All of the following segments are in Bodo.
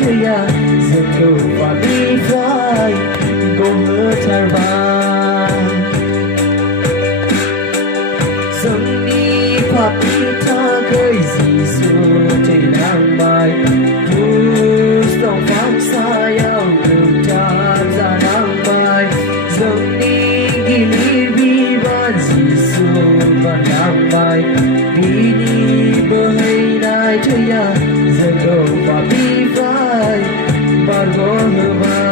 थैया जोंखौ पापनिफ्राय गहोथारबाय जोंनि पापनि थाखाय जिसु थैलांबाय क्रुस दंफां सायाव गोथार जानांबाय जोंनि गिलिर बिबान जिसु बानलांबाय बिनि बोहैनाय थैया जोंखौ पापनिफ्राय बारग'होबाय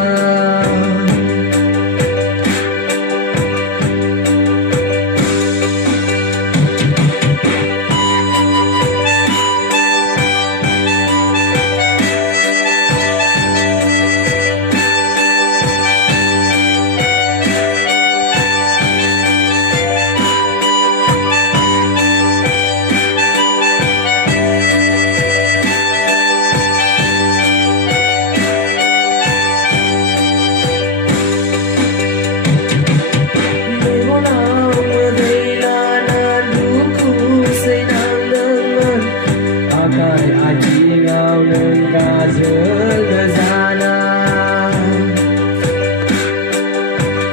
आथिङाव नों गाजोल गोजाना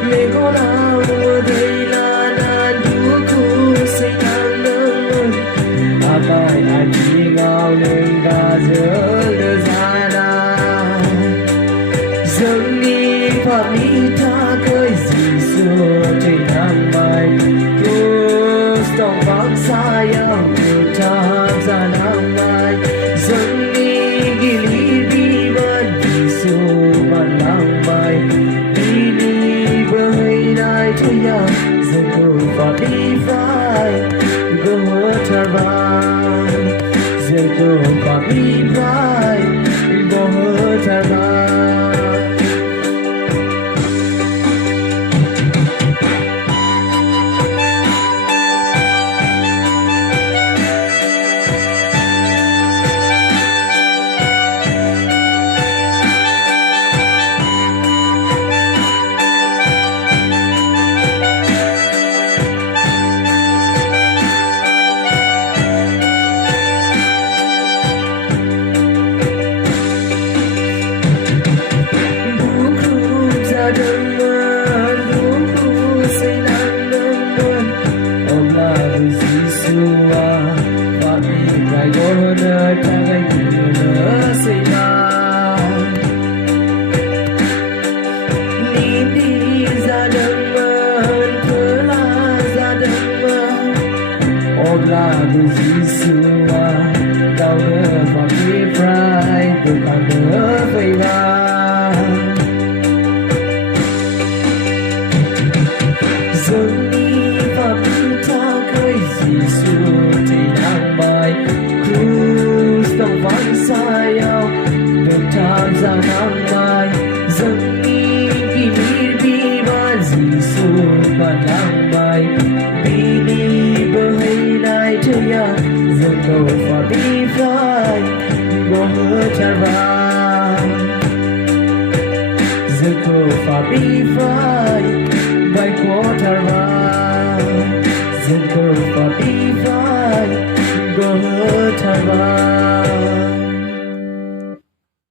मेगनाव मोदै लाना दुखु सैनांदोंमोन आखाइ आथिङाव नों गाजोल गोजाना जोंनि पापनि थाखाय जिसु थैलांबाय क्रुस दंफां सायाव गोथार जानांबाय जोंनि गिलिर बिबान जिसु बानलांबाय बिनि बोहैनाय थैया जोंखौ पापनिफ्राय गहोथारबाय जोंखौ पापनिफ्राय गहोथारबाय अब्लाबो जिसुआ गावनो पापनिफ्राय बोखांनो फैबाय जोंनि पापनि थाखाय जिसु थैलांबाय क्रुस दंफां सायाव गोथार जानांबाय जोंनि गिलिर बिबान जिसु बानलांबाय बिनि बोहैनाय थैया जोंखौ पापनिफ्राय गहोथारबाय जोंखौ पापनि